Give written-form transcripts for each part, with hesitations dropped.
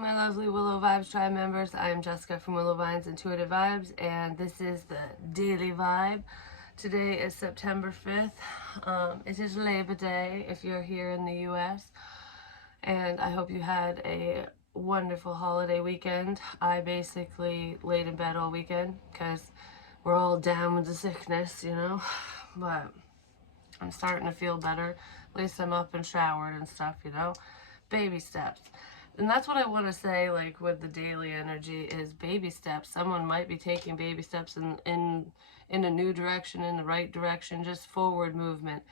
my lovely Willow Vibes Tribe members. I am Jessica from Willow Vines Intuitive Vibes, and this is the Daily Vibe. Today is September 5th. It is Labor Day if you're here in the U.S., and I hope you had a wonderful holiday weekend. I basically laid in bed all weekend because we're all down with the sickness, you know, but I'm starting to feel better. At least I'm up and showered and stuff, you know. Baby steps. And that's what I want to say, like, with the daily energy, is baby steps. Someone might be taking baby steps in a new direction, in the right direction, just forward movement.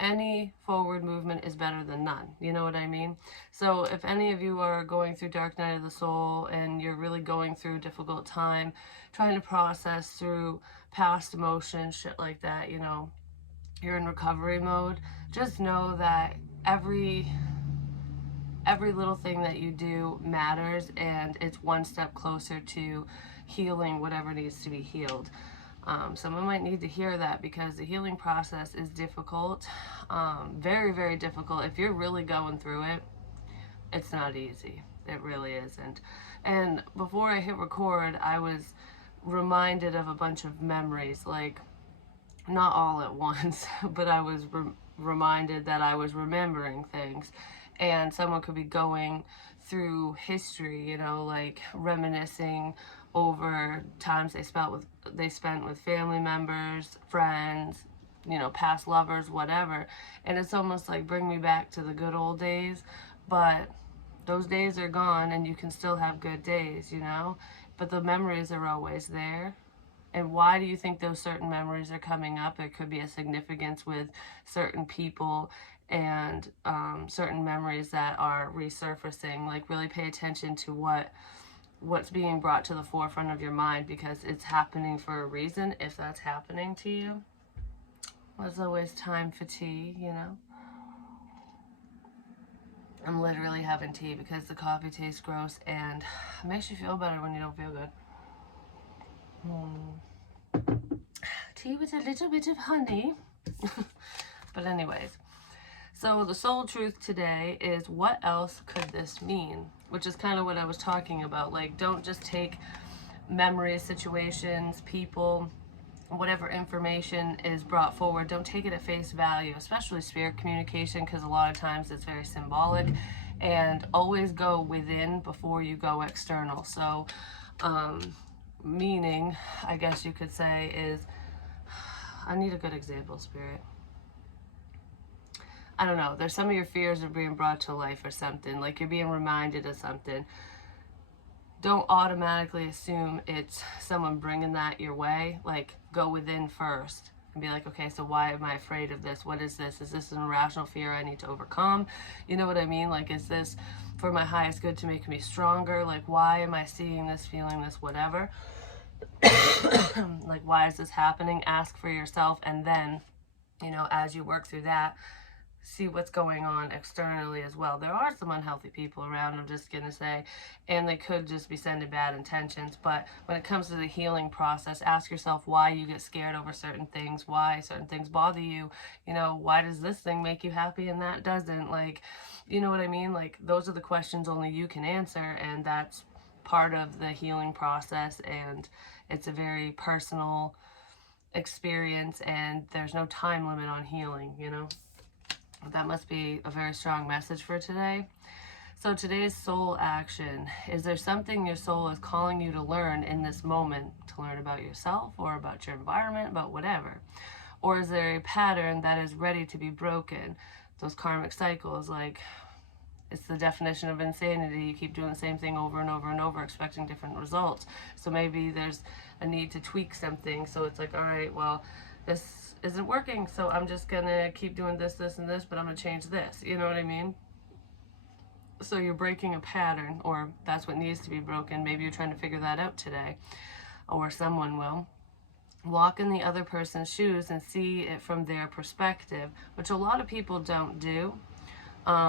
Any forward movement is better than none. You know what I mean? So if any of you are going through dark night of the soul and you're really going through a difficult time, trying to process through past emotions, shit like that, you know, you're in recovery mode, just know that every little thing that you do matters, and it's one step closer to healing whatever needs to be healed. Someone might need to hear that because the healing process is difficult, very, very difficult. If you're really going through it, it's not easy. It really isn't. And before I hit record, I was reminded of a bunch of memories, like, not all at once, but I was reminded that I was remembering things. And someone could be going through history, you know, like reminiscing over times they spent with family members, friends, you know, past lovers, whatever. And it's almost like bring me back to the good old days, but those days are gone and you can still have good days, you know, but the memories are always there. And why do you think those certain memories are coming up? It could be a significance with certain people and certain memories that are resurfacing. Like, really pay attention to what's being brought to the forefront of your mind, because it's happening for a reason. If that's happening to you, there's always time for tea, you know. I'm literally having tea because the coffee tastes gross and it makes you feel better when you don't feel good. Tea with a little bit of honey. But anyways, so the soul truth today is, what else could this mean? Which is kind of what I was talking about. Like, don't just take memories, situations, people, whatever information is brought forward, don't take it at face value, especially spirit communication, because a lot of times it's very symbolic. And always go within before you go external. So meaning, I guess you could say, is, I need a good example, spirit. I don't know, there's some of your fears are being brought to life or something, like you're being reminded of something. Don't automatically assume it's someone bringing that your way. Like, go within first and be like, okay, so why am I afraid of this? What is this? Is this an irrational fear I need to overcome? You know what I mean? Like, is this for my highest good to make me stronger? Like, why am I seeing this, feeling this, whatever? Like, why is this happening? Ask for yourself, and then, you know, as you work through that, see what's going on externally as well. There are some unhealthy people around, I'm just gonna say, and they could just be sending bad intentions. But when it comes to the healing process, ask yourself why you get scared over certain things, why certain things bother you. You know, why does this thing make you happy and that doesn't? Like, you know what I mean? Like, those are the questions only you can answer, and that's part of the healing process, and it's a very personal experience, and there's no time limit on healing, you know. That must be a very strong message for today. So today's soul action: is there something your soul is calling you to learn in this moment, to learn about yourself or about your environment, about whatever? Or is there a pattern that is ready to be broken? Those karmic cycles, like, it's the definition of insanity. You keep doing the same thing over and over and over, expecting different results. So maybe there's a need to tweak something. So it's like, all right, well, this isn't working, so I'm just gonna keep doing this, this, and this, but I'm gonna change this. You know what I mean? So you're breaking a pattern, or that's what needs to be broken. Maybe you're trying to figure that out today, or someone will. Walk in the other person's shoes and see it from their perspective, which a lot of people don't do.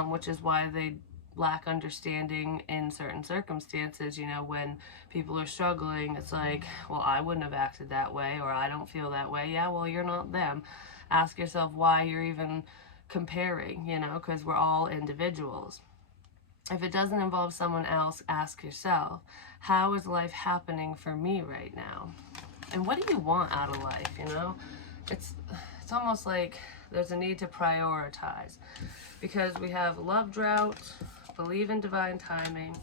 Which is why they lack understanding in certain circumstances. You know, when people are struggling, it's like, well, I wouldn't have acted that way, or I don't feel that way. Yeah, well, you're not them. Ask yourself why you're even comparing, you know, because we're all individuals. If it doesn't involve someone else, ask yourself, how is life happening for me right now? And what do you want out of life, you know? It's almost like there's a need to prioritize, because we have love drought, believe in divine timing,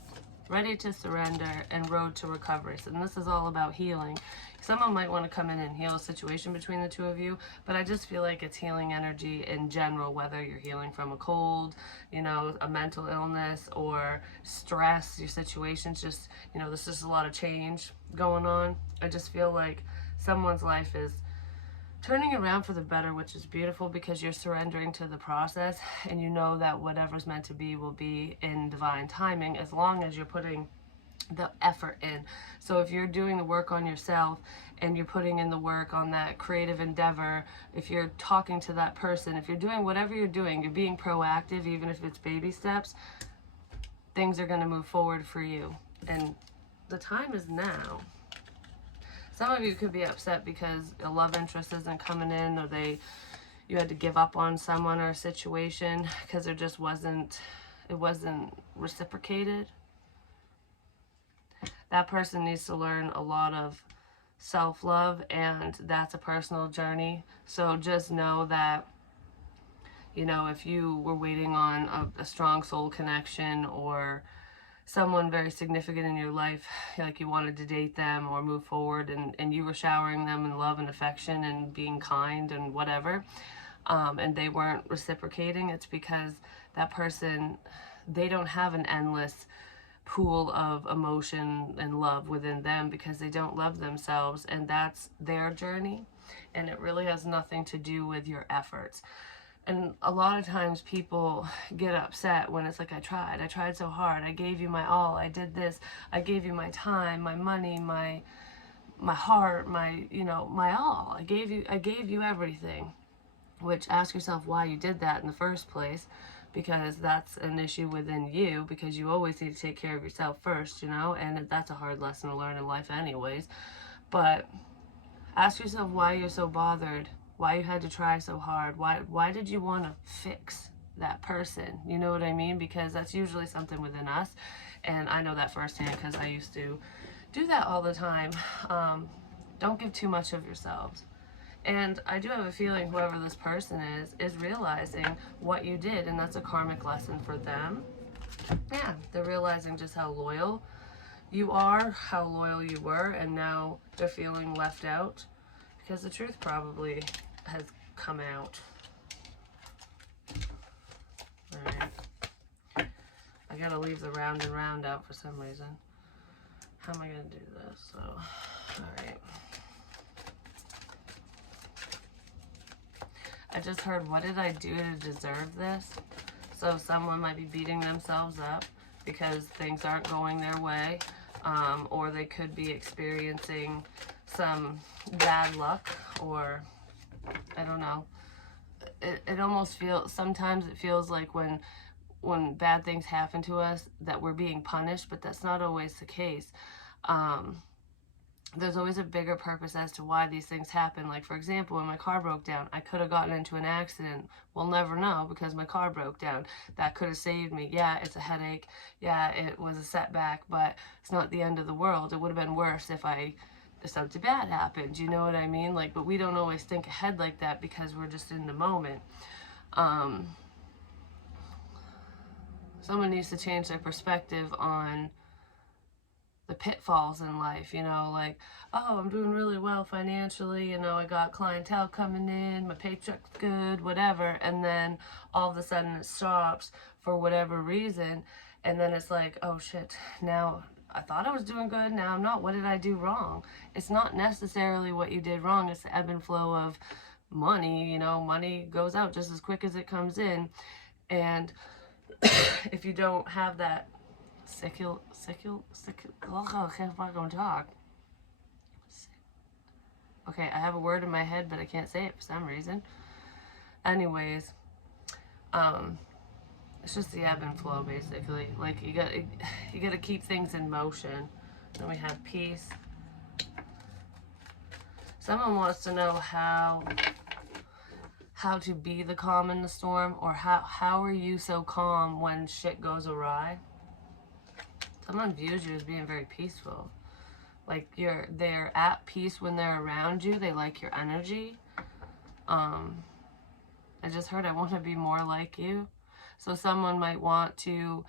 ready to surrender, and road to recovery. So this is all about healing. Someone might want to come in and heal a situation between the two of you, but I just feel like it's healing energy in general, whether you're healing from a cold, you know, a mental illness, or stress, your situation's just, you know, there's just a lot of change going on. I just feel like someone's life is turning around for the better, which is beautiful, because you're surrendering to the process, and you know that whatever's meant to be will be in divine timing, as long as you're putting the effort in. So if you're doing the work on yourself and you're putting in the work on that creative endeavor, if you're talking to that person, if you're doing whatever you're doing, you're being proactive, even if it's baby steps, things are going to move forward for you. And the time is now. Some of you could be upset because a love interest isn't coming in, or you had to give up on someone or a situation because it wasn't reciprocated. That person needs to learn a lot of self-love, and that's a personal journey. So just know that, you know, if you were waiting on a strong soul connection, or someone very significant in your life, like you wanted to date them or move forward, and you were showering them in love and affection and being kind and whatever, and they weren't reciprocating, it's because that person, they don't have an endless pool of emotion and love within them, because they don't love themselves, and that's their journey, and it really has nothing to do with your efforts. And a lot of times people get upset when it's like, I tried so hard, I gave you my all, I did this, I gave you my time, my money, my heart, my, you know, my all. I gave you everything. Which, ask yourself why you did that in the first place, because that's an issue within you, because you always need to take care of yourself first, you know, and that's a hard lesson to learn in life anyways. But ask yourself why you're so bothered, why you had to try so hard, why did you want to fix that person, you know what I mean? Because that's usually something within us, and I know that firsthand because I used to do that all the time. Don't give too much of yourselves. And I do have a feeling whoever this person is realizing what you did, and that's a karmic lesson for them. Yeah, they're realizing just how loyal you are, how loyal you were, and now they're feeling left out, because the truth probably has come out. Alright. I gotta leave the round and round out for some reason. How am I gonna do this? So, alright. I just heard, what did I do to deserve this? So someone might be beating themselves up because things aren't going their way, or they could be experiencing some bad luck, or I don't know. It almost feels, sometimes it feels like when bad things happen to us that we're being punished, but that's not always the case. There's always a bigger purpose as to why these things happen. Like, for example, when my car broke down, I could have gotten into an accident. We'll never know, because my car broke down. That could have saved me. Yeah, it's a headache. Yeah, it was a setback, but it's not the end of the world. It would have been worse if something bad happened. You know what I mean? Like, but we don't always think ahead like that, because we're just in the moment. Someone needs to change their perspective on the pitfalls in life, you know, like, oh, I'm doing really well financially, you know, I got clientele coming in, my paycheck's good, whatever, and then all of a sudden it stops for whatever reason, and then it's like, oh shit, now I thought I was doing good, now I'm not. What did I do wrong? It's not necessarily what you did wrong, it's the ebb and flow of money, you know, money goes out just as quick as it comes in, and if you don't have that oh, I can't fucking talk. Okay, I have a word in my head, but I can't say it for some reason. Anyways, it's just the ebb and flow, basically. Like, you gotta keep things in motion. Then we have peace. Someone wants to know how to be the calm in the storm, or how are you so calm when shit goes awry? Someone views you as being very peaceful. Like they're at peace when they're around you. They like your energy. I just heard I want to be more like you. So someone might want to,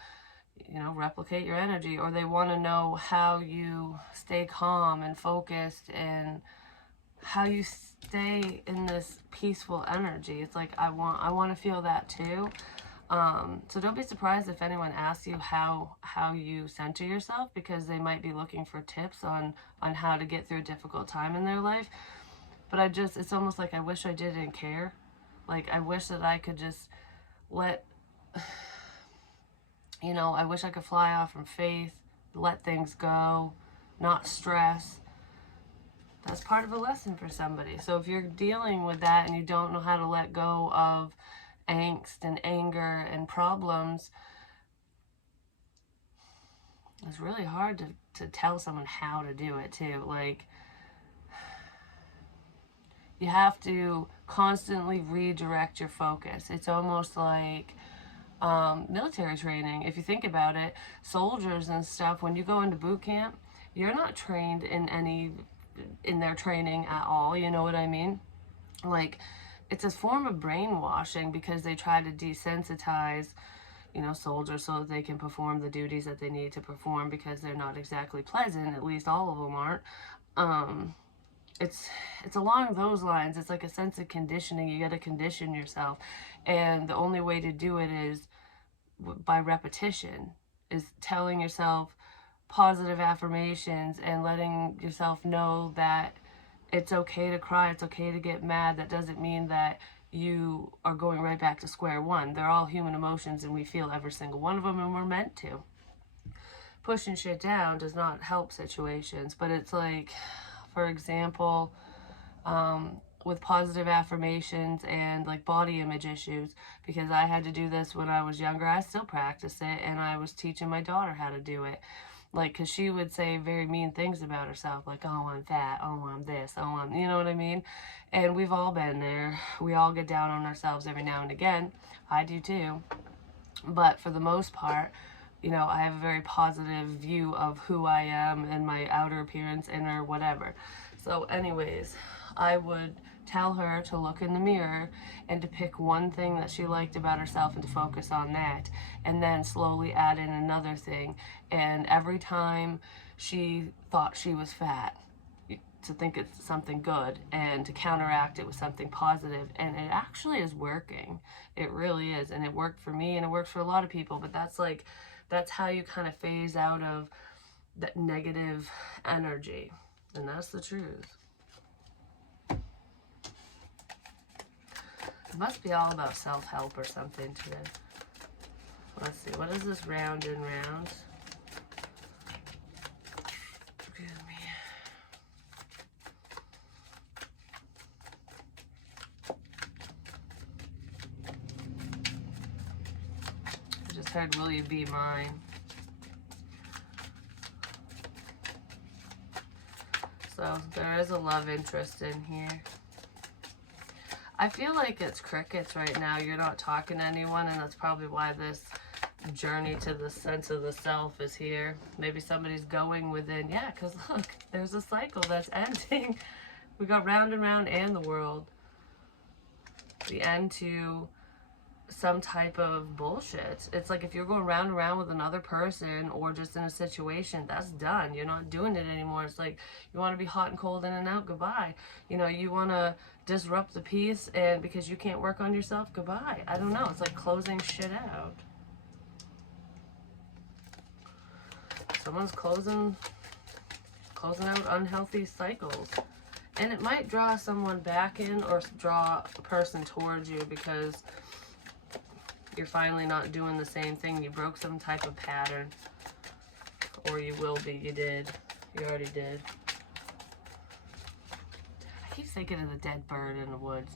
replicate your energy, or they want to know how you stay calm and focused and how you stay in this peaceful energy. It's like I want to feel that too. So don't be surprised if anyone asks you how you center yourself, because they might be looking for tips on how to get through a difficult time in their life. But it's almost like I wish I didn't care. Like I wish that I could just let, I wish I could fly off from faith, let things go, not stress. That's part of a lesson for somebody. So if you're dealing with that and you don't know how to let go of angst and anger and problems, it's really hard to tell someone how to do it too. Like, you have to constantly redirect your focus. It's almost like military training. If you think about it, soldiers and stuff, when you go into boot camp, you're not trained in their training at all. You know what I mean? Like, it's a form of brainwashing, because they try to desensitize, soldiers, so that they can perform the duties that they need to perform, because they're not exactly pleasant. At least all of them aren't. It's along those lines. It's like a sense of conditioning. You got to condition yourself, and the only way to do it is by repetition, is telling yourself positive affirmations and letting yourself know that it's okay to cry, it's okay to get mad. That doesn't mean that you are going right back to square one. They're all human emotions, and we feel every single one of them, and we're meant to. Pushing shit down does not help situations, but it's like, for example, with positive affirmations and like body image issues, because I had to do this when I was younger. I still practice it, and I was teaching my daughter how to do it. Like, because she would say very mean things about herself, like, oh, I'm fat, oh, I'm this, oh, you know what I mean? And we've all been there. We all get down on ourselves every now and again. I do too. But for the most part, I have a very positive view of who I am and my outer appearance, inner, whatever. So anyways, I would tell her to look in the mirror and to pick one thing that she liked about herself and to focus on that, and then slowly add in another thing. And every time she thought she was fat, to think it's something good, and to counteract it with something positive. And it actually is working. It really is. And it worked for me, and it works for a lot of people. But that's how you kind of phase out of that negative energy. And that's the truth. It must be all about self-help or something today. Let's see, what is this round and round? Excuse me. I just heard, will you be mine? So there is a love interest in here. I feel like it's crickets right now. You're not talking to anyone, and that's probably why this journey to the sense of the self is here. Maybe somebody's going within. Yeah, because look, there's a cycle that's ending. We got round and round and the world. The end to some type of bullshit. It's like if you're going round and round with another person or just in a situation, that's done. You're not doing it anymore. It's like you want to be hot and cold, in and out, goodbye. You want to disrupt the peace, and because you can't work on yourself, goodbye. I don't know. It's like closing shit out. Someone's closing out unhealthy cycles. And it might draw someone back in, or draw a person towards you, because you're finally not doing the same thing. You broke some type of pattern. Or you will be. You did. You already did. I keep thinking of the dead bird in the woods.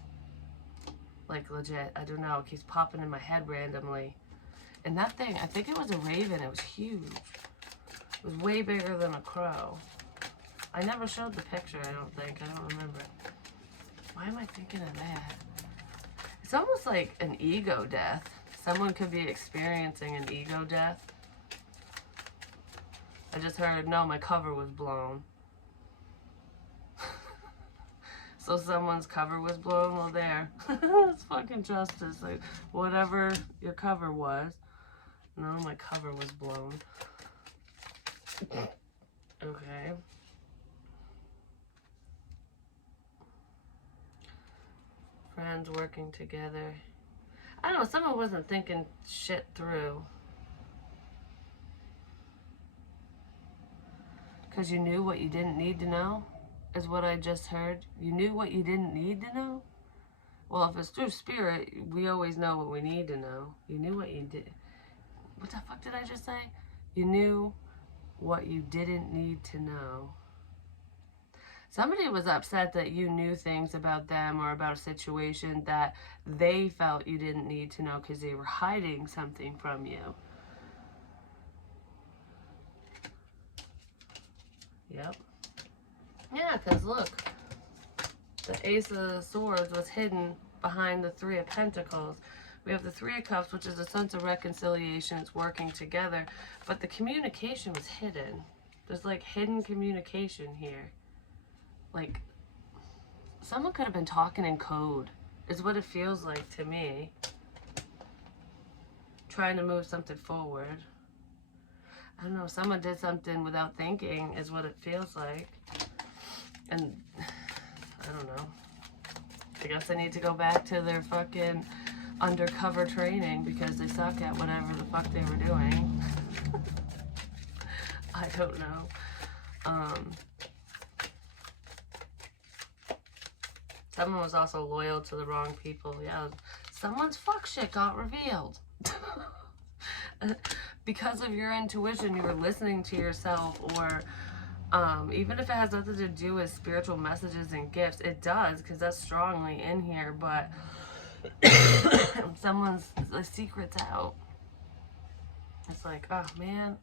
Like, legit. I don't know. It keeps popping in my head randomly. And that thing, I think it was a raven. It was huge. It was way bigger than a crow. I never showed the picture, I don't think. I don't remember. Why am I thinking of that? It's almost like an ego death. Someone could be experiencing an ego death. I just heard, no, my cover was blown. So someone's cover was blown? Well, there. It's fucking justice. Like, whatever your cover was. No, my cover was blown. Okay. Friends working together. I don't know, someone wasn't thinking shit through. Because you knew what you didn't need to know, is what I just heard. You knew what you didn't need to know? Well, if it's through spirit, we always know what we need to know. You knew what you did. What the fuck did I just say? You knew what you didn't need to know. Somebody was upset that you knew things about them or about a situation that they felt you didn't need to know because they were hiding something from you. Yep. Yeah, because look, the Ace of Swords was hidden behind the Three of Pentacles. We have the Three of Cups, which is a sense of reconciliation. It's working together. But the communication was hidden. There's like hidden communication here. Like, someone could have been talking in code, is what it feels like to me. Trying to move something forward. I don't know, someone did something without thinking, is what it feels like. And, I don't know. I guess I need to go back to their fucking undercover training because they suck at whatever the fuck they were doing. I don't know. Someone was also loyal to the wrong people. Yeah, someone's fuck shit got revealed. Because of your intuition, you were listening to yourself, or even if it has nothing to do with spiritual messages and gifts, it does, because that's strongly in here, but someone's secret's out. It's like, oh man,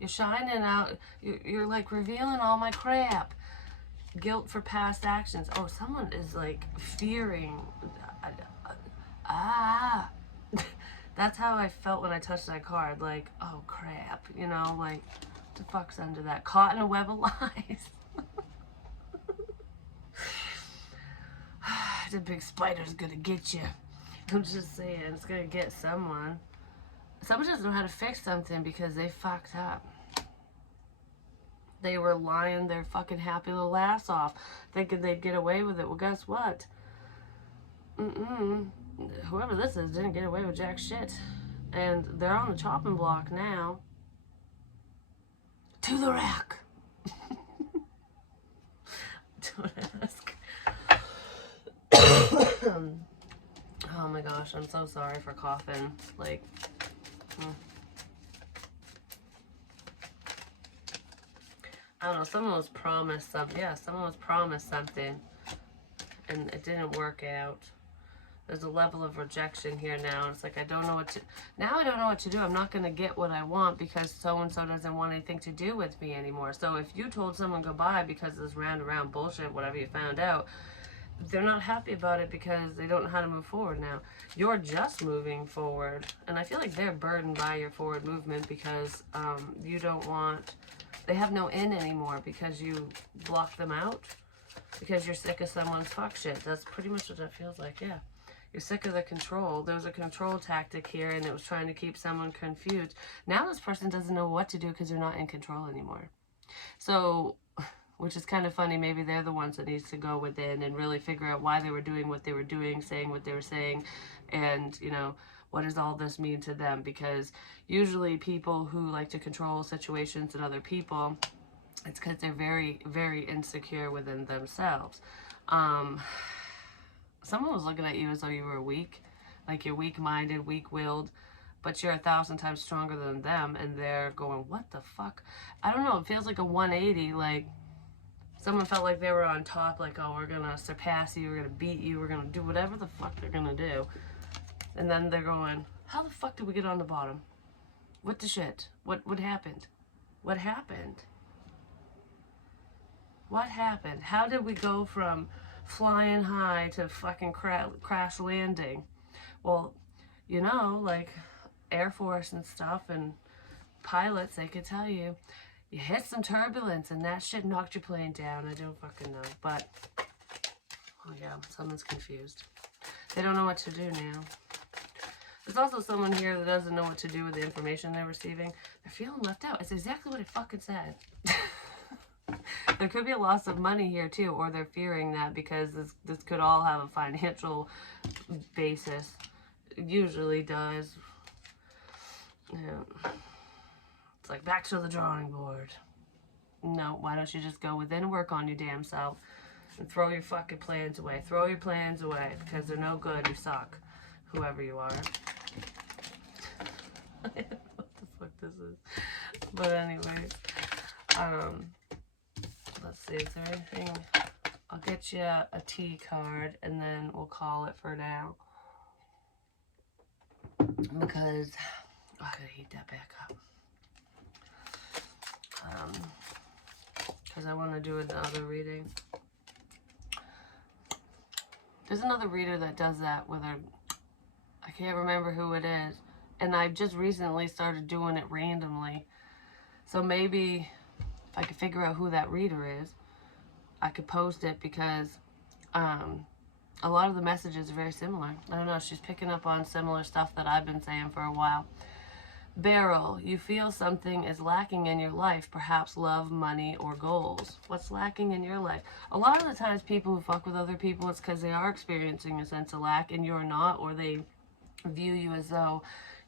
you're shining out, you're like revealing all my crap. Guilt for past actions. Oh, someone is like fearing. That's how I felt when I touched that card. Like, oh crap, you know, like, what the fuck's under that? Caught in a web of lies. The big spider's gonna get you. I'm just saying, it's gonna get someone. Someone doesn't know how to fix something because they fucked up. They were lying their fucking happy little ass off, thinking they'd get away with it. Well, guess what? Whoever this is didn't get away with jack shit. And they're on the chopping block now. To the rack. Don't ask. Oh my gosh, I'm so sorry for coughing. Like, I don't know, someone was promised something. Yeah, someone was promised something and it didn't work out. There's a level of rejection here now. It's like, I don't know what to, now I don't know what to do. I'm not going to get what I want because so-and-so doesn't want anything to do with me anymore. So if you told someone goodbye because of this round-around bullshit, whatever you found out, they're not happy about it because they don't know how to move forward now. You're just moving forward. And I feel like they're burdened by your forward movement because you don't want, they have no in anymore because you blocked them out. Because you're sick of someone's fuck shit. That's pretty much what that feels like, yeah. You're sick of the control. There was a control tactic here and it was trying to keep someone confused. Now this person doesn't know what to do because they're not in control anymore. So, which is kind of funny, maybe they're the ones that needs to go within and really figure out why they were doing what they were doing, saying what they were saying, and, you know, what does all this mean to them? Because usually people who like to control situations and other people, it's because they're very, very insecure within themselves. Someone was looking at you as though you were weak, like you're weak-minded, weak-willed, but you're 1,000 times stronger than them, and they're going, what the fuck? I don't know, it feels like a 180, like someone felt like they were on top, like, oh, we're gonna surpass you, we're gonna beat you, we're gonna do whatever the fuck they're gonna do. And then they're going, how the fuck did we get on the bottom? What the shit? What happened? What happened? What happened? How did we go from flying high to fucking crash landing? Well, you know, like Air Force and stuff and pilots, they could tell you, you hit some turbulence and that shit knocked your plane down. I don't fucking know. But, oh yeah, someone's confused. They don't know what to do now. There's also someone here that doesn't know what to do with the information they're receiving. They're feeling left out. It's exactly what it fucking said. There could be a loss of money here too, or they're fearing that because this could all have a financial basis. It usually does. Yeah. It's like back to the drawing board. No, why don't you just go within and work on your damn self and throw your fucking plans away. Throw your plans away because they're no good. You suck. Whoever you are. I don't know what the fuck this is. But anyways, let's see, is there anything? I'll get you a T card and then we'll call it for now. Because I gotta heat that back up. Because I want to do another reading. There's another reader that does that with her. I can't remember who it is. And I've just recently started doing it randomly. So maybe if I could figure out who that reader is, I could post it because a lot of the messages are very similar. I don't know, she's picking up on similar stuff that I've been saying for a while. Beryl, you feel something is lacking in your life, perhaps love, money, or goals. What's lacking in your life? A lot of the times people who fuck with other people, it's because they are experiencing a sense of lack and you're not, or they view you as though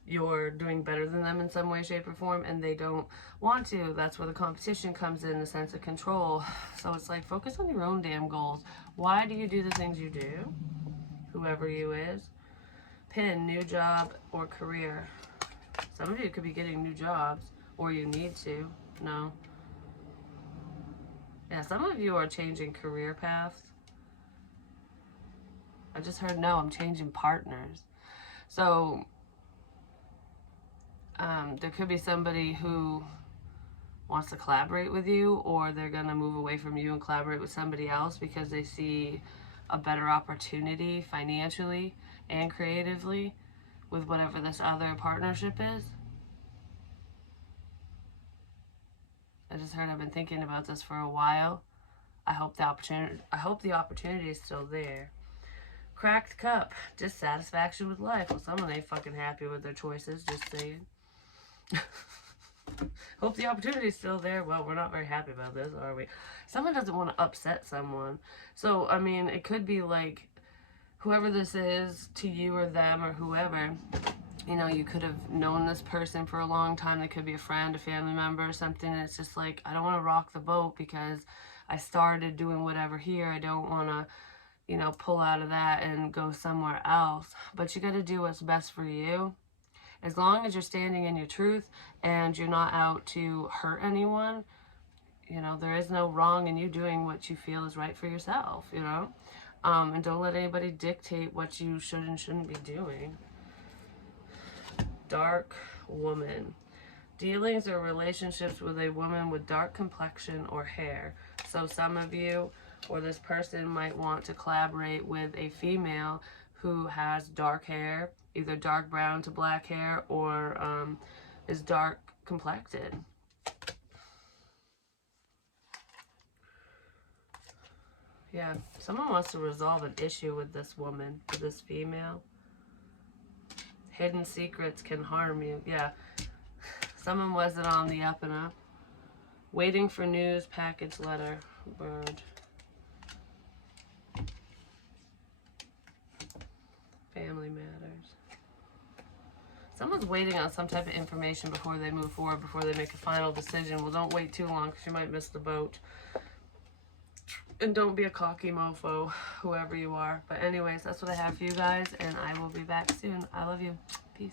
you're doing better than them in some way, shape, or form, and they don't want to. That's where the competition comes in, the sense of control. So it's like, focus on your own damn goals. Why do you do the things you do? Whoever you is. Pin, new job or career. Some of you could be getting new jobs, or you need to. No. Yeah, some of you are changing career paths. I just heard no, I'm changing partners. So, there could be somebody who wants to collaborate with you, or they're going to move away from you and collaborate with somebody else because they see a better opportunity financially and creatively with whatever this other partnership is. I just heard I've been thinking about this for a while. I hope the opportunity is still there. Cracked cup, dissatisfaction with life. Well, someone ain't fucking happy with their choices, just saying. Hope the opportunity is still there. Well, we're not very happy about this, are we? Someone doesn't want to upset someone. So, I mean, it could be like, whoever this is to you or them or whoever, you know, you could have known this person for a long time. They could be a friend, a family member or something. And it's just like, I don't want to rock the boat because I started doing whatever here. I don't want to, you know, pull out of that and go somewhere else. But you got to do what's best for you. As long as you're standing in your truth and you're not out to hurt anyone, you know, there is no wrong in you doing what you feel is right for yourself, you know. And don't let anybody dictate what you should and shouldn't be doing. Dark woman. Dealings or relationships with a woman with dark complexion or hair. So some of you or this person might want to collaborate with a female who has dark hair, either dark brown to black hair, or is dark complected. Yeah, someone wants to resolve an issue with this woman, with this female. Hidden secrets can harm you. Yeah, someone wasn't on the up and up. Waiting for news, package, letter, bird. Family matters. Someone's waiting on some type of information before they move forward, before they make a final decision. Well, don't wait too long because you might miss the boat. And don't be a cocky mofo, whoever you are. But anyways, that's what I have for you guys, and I will be back soon. I love you. Peace.